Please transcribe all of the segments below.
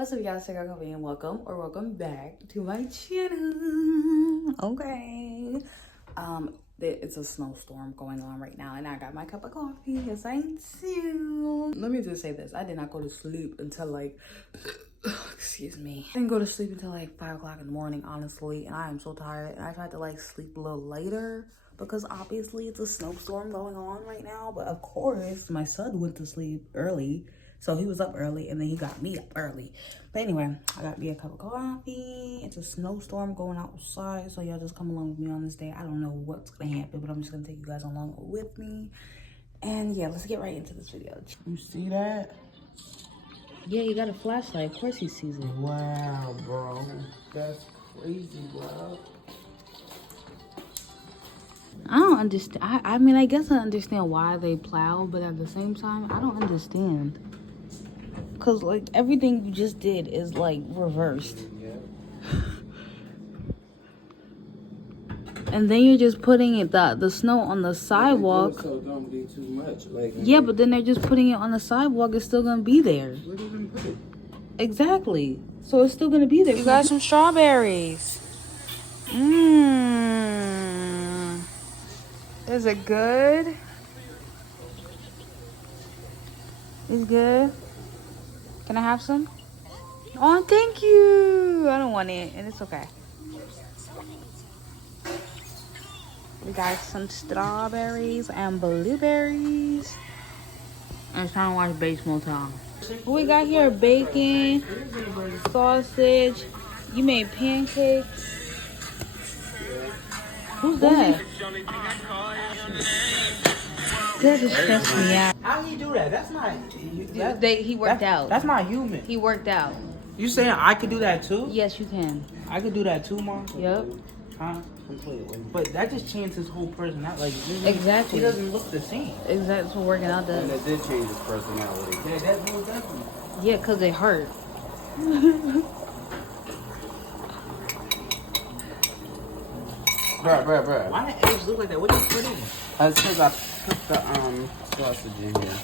What's up, y'all? It's your girl Kobe, and welcome back to my channel. Okay. It's a snowstorm going on right now, and I got my cup of coffee. Yes, I do. Let me just say this: I did not go to sleep until like, excuse me. I didn't go to sleep until like 5 o'clock in the morning, honestly, and I am so tired. And I tried to like sleep a little later because obviously it's a snowstorm going on right now. But of course, my son went to sleep early. So he was up early, and then he got me up early. But anyway, I got me a cup of coffee. It's a snowstorm going outside, so y'all just come along with me on this day. I don't know what's gonna happen, but I'm just gonna take you guys along with me. And yeah, let's get right into this video. You see that? Yeah, you got a flashlight. Of course he sees it. Wow, bro. That's crazy, bro. I don't understand. I mean, I guess I understand why they plow, but at the same time, I don't understand. Because, like, everything you just did is, like, reversed. And then you're just putting the snow on the sidewalk. So don't be too much. Like, Yeah, but then they're just putting it on the sidewalk. It's still going to be there. Where do you even put it? Exactly. So it's still going to be there. You got some strawberries. Mmm. Is it good? It's good. Can I have some? Oh, thank you. I don't want it, and it's okay. We got some strawberries and blueberries. I'm trying to watch baseball time. What we got here? Bacon, sausage. You made pancakes. Who's that? That just stressed me out. How you do that? That's not. He worked out. That's not human. He worked out. You saying I could do that too? Yes, you can. I could do that too, Mom? Yep. Huh? Completely. But that just changed his whole personality. Like, Exactly. He doesn't look the same. Exactly. That's what working out does. And it did change his personality. Yeah, that's most definitely. Yeah, because it hurt. Bruh. Why the eggs look like that? What did you put in? That's because I put the sausage in here.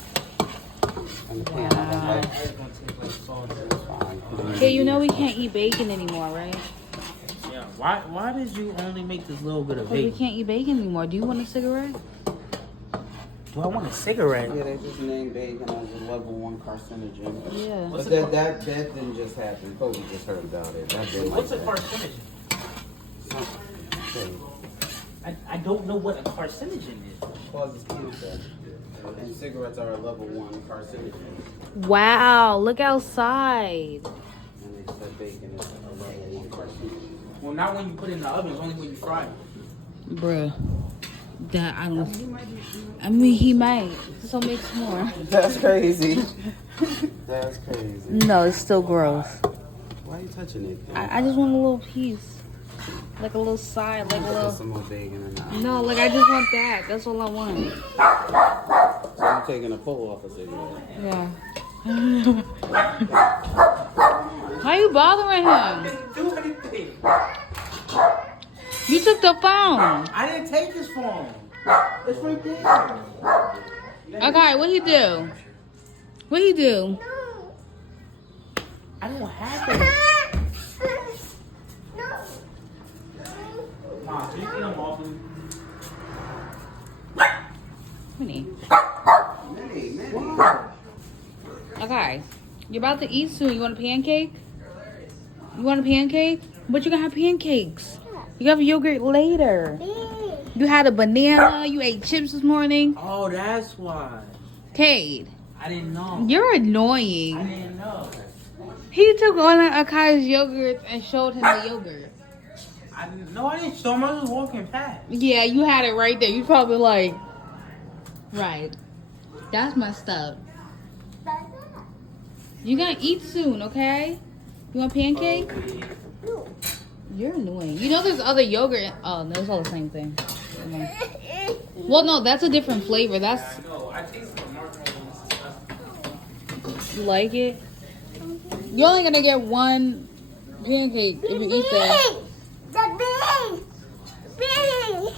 And the pan, I don't like it. Eggs gonna taste like sausage. It's fine. Put it in Okay, you here. know we can't eat bacon anymore, right? Yeah. Why did you only make this little bit of Because we bacon? can't eat bacon anymore. Do you want a cigarette? Do I want a cigarette? Yeah, they just named bacon as a level 1 carcinogen. Yeah. But that didn't just happen. Kobe just heard about it. That didn't What's a like carcinogen? that. Okay. I don't know what a carcinogen is. Causes cancer. And cigarettes are a level 1 carcinogen. Wow, look outside. And they said bacon is a level 1 carcinogen. Well, not when you put it in the oven. It's only when you fry it. Bruh. That I don't. I mean, he might. So make some more. That's crazy. That's crazy. No, it's still gross. Why are you touching it? I just want a little piece. Like a little side, like a Put little. some more bacon in that. No, like I just want that. That's all I want. So you're taking a pull off a cigarette. Yeah. Why are you bothering him? I didn't do anything. You took the phone. I didn't take his phone. It's right there. Okay, what he do? What he do? I don't have it. Mom, can you get him off me? Minnie. Minnie. Okay, you're about to eat soon. You want a pancake? You want a pancake? But you gonna have pancakes. You have yogurt later. You had a banana. You ate chips this morning. Oh, that's why. Cade, I didn't know. you're I annoying. didn't know. He took all of Akai's yogurt and showed him the yogurt. I didn't know. I didn't show him. I was just walking past. Yeah, you had it right there. You probably like, right. That's messed up. You gonna eat soon, okay? You want pancake? You're annoying. You know there's other yogurt. Oh, no, it's all the same thing. Okay. Well, no, that's a different flavor. That's, I know. I tasted the marshmallow. you like it? You're only gonna get one pancake if you eat that.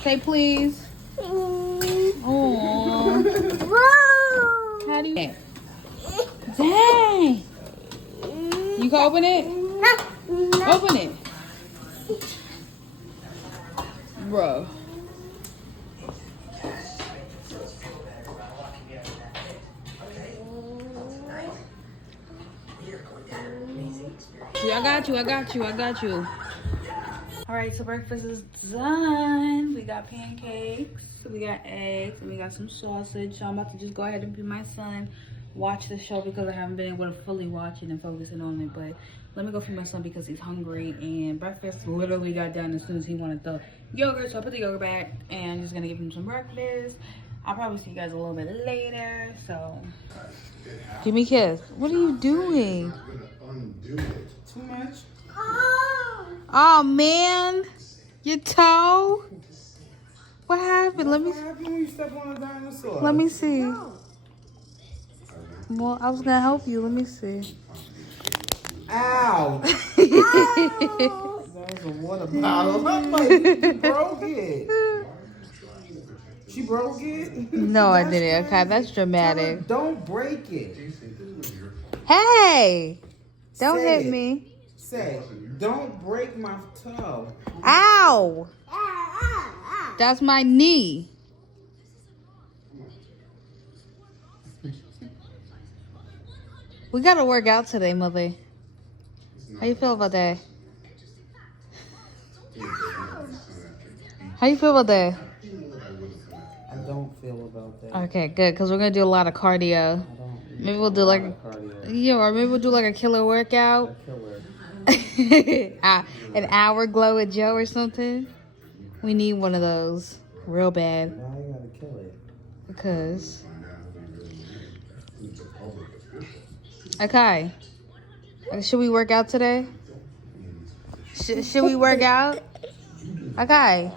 Say please. Oh. How do you? Dang. You You can open it? Open it. Bro. See, I got you. All right, so breakfast is done. We got pancakes, we got eggs, and we got some sausage. So I'm about to just go ahead and be my son, watch the show because I haven't been able to fully watch it and focusing on it. But let me go feed my son because he's hungry, and breakfast literally got done as soon as he wanted the yogurt. So I put the yogurt back, and I'm just gonna give him some breakfast. I'll probably see you guys a little bit later. So give me a kiss. What are you doing? Too much? Oh man, your toe. What happened? Let me. What happened when you step on a dinosaur? Let me see. Well, I was gonna help you. Let me see. Ow! That was a water bottle. I'm like, you broke it. She broke it? No, I didn't. Okay, that's dramatic. Don't break it. Hey, don't Say hit it. me. Say, don't break my toe. Ow! That's my knee. We gotta work out today, mother. How you feel about that? How you feel about that? I don't feel about that. Okay, good, because we're gonna do a lot of cardio. I don't. Maybe we'll do like cardio. yeah, or maybe we'll do like a killer workout. A killer. An hour glow with Joe or something. We need one of those real bad. Why you gotta kill it? Because. Okay. Should we work out today? Should we work out? Okay.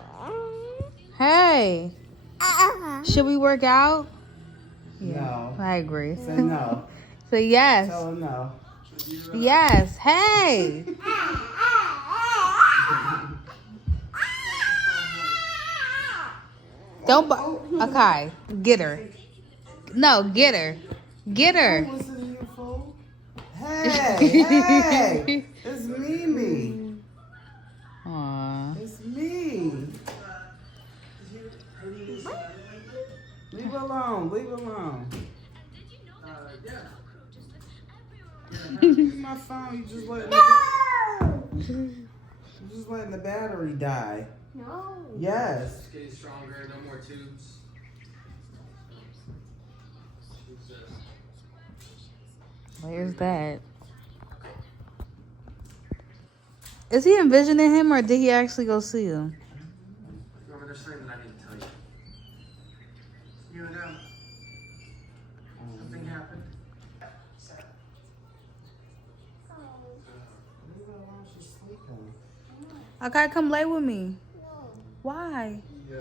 Hey. Should we work out? No. I agree. Say no. So yes. Tell her no. Yes. Hey. Don't. Okay. Get her. No, get her. Get her. Listen to you, fool. Hey, it's Mimi. Aww. It's me. Leave her alone. Leave her alone. Use my phone. You just letting the battery die. No. Yes. Getting stronger, no more tubes. Where's that? Is he envisioning him or did he actually go see him? Remember, there's something that I need to tell you. You and something happened. Leave her alone. She's sleeping. Okay, come lay with me. Why? Yeah.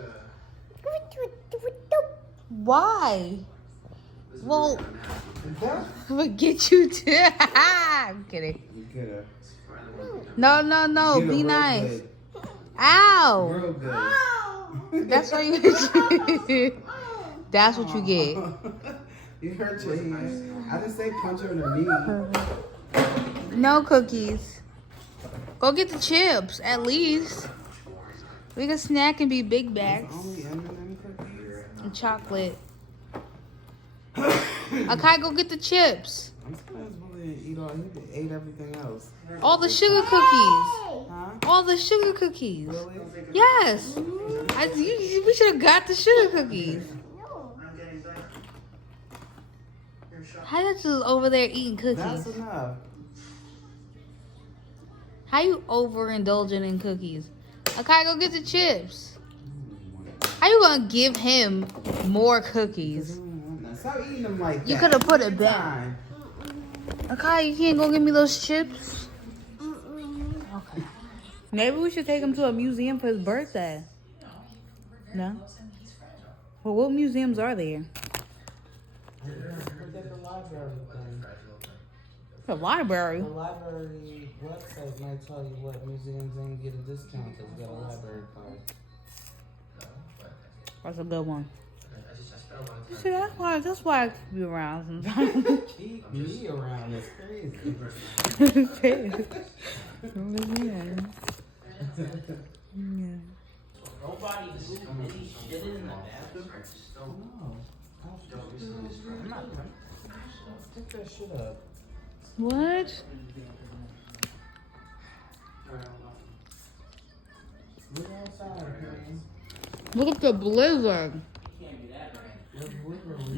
Why? Well, That? but get you to. I'm kidding. You get her. No, Get her be real nice. good. Ow! Real good. That's what you. That's what you get. You hurt your hand. I didn't say punch her in the knee. No cookies. Go get the chips, at least. We can snack and be big bags. Only M&M cookies. And chocolate. Okay, go get the chips. I'm surprised Willie didn't eat all. He ate everything else. All the sugar cookies. Huh? All the sugar cookies. Really? Yes. We should have got the sugar cookies. How you just over there eating That's cookies? enough. How you overindulging in cookies? Okay, go get the chips. How you gonna give him more cookies? Stop eating them like that. You could have put it Every back. time. Okay, you can't go give me those chips? Okay. Maybe we should take him to a museum for his birthday. No? Well, what museums are there? Forget the library thing. The library. The library website might tell you what museums ain't get a discount because you got a library card. That's a good one. See, that's why I keep you around sometimes. Keep me around. That's crazy. Nobody do any shit in the bathroom. I'm not. Pick that shit up. What? Look outside, man. Look at the blizzard.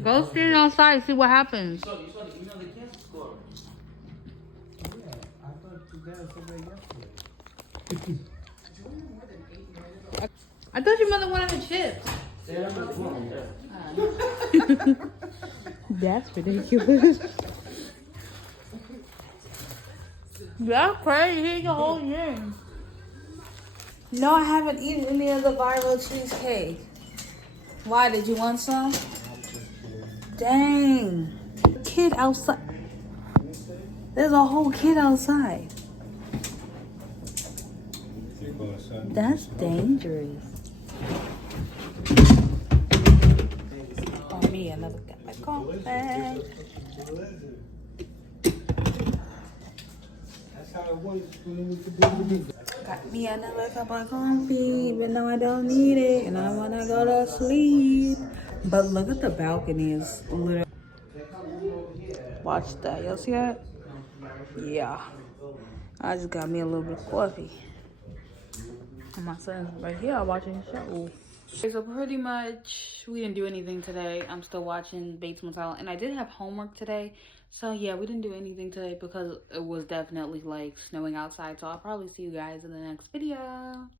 Go stand outside, see what happens. You saw the email they canceled score. Yeah, I thought your dad said that yesterday. I thought your mother wanted the chips. That's ridiculous. That's crazy. Here's your whole year. No, I haven't eaten any of the viral cheesecake. Why? Did you want some? Dang. Kid outside. There's a whole kid outside. That's dangerous. For me, another cup of coffee. That's how it was when it was the big. Got me another cup of coffee, even though I don't need it, and I wanna go to sleep. But look at the balcony, it's literally. Watch that, y'all see that? Yeah. I just got me a little bit of coffee. And my son's right here watching the show. Okay, so pretty much we didn't do anything today. I'm still watching Bates Motel, and I did have homework today. So yeah, we didn't do anything today because it was definitely like snowing outside. So I'll probably see you guys in the next video.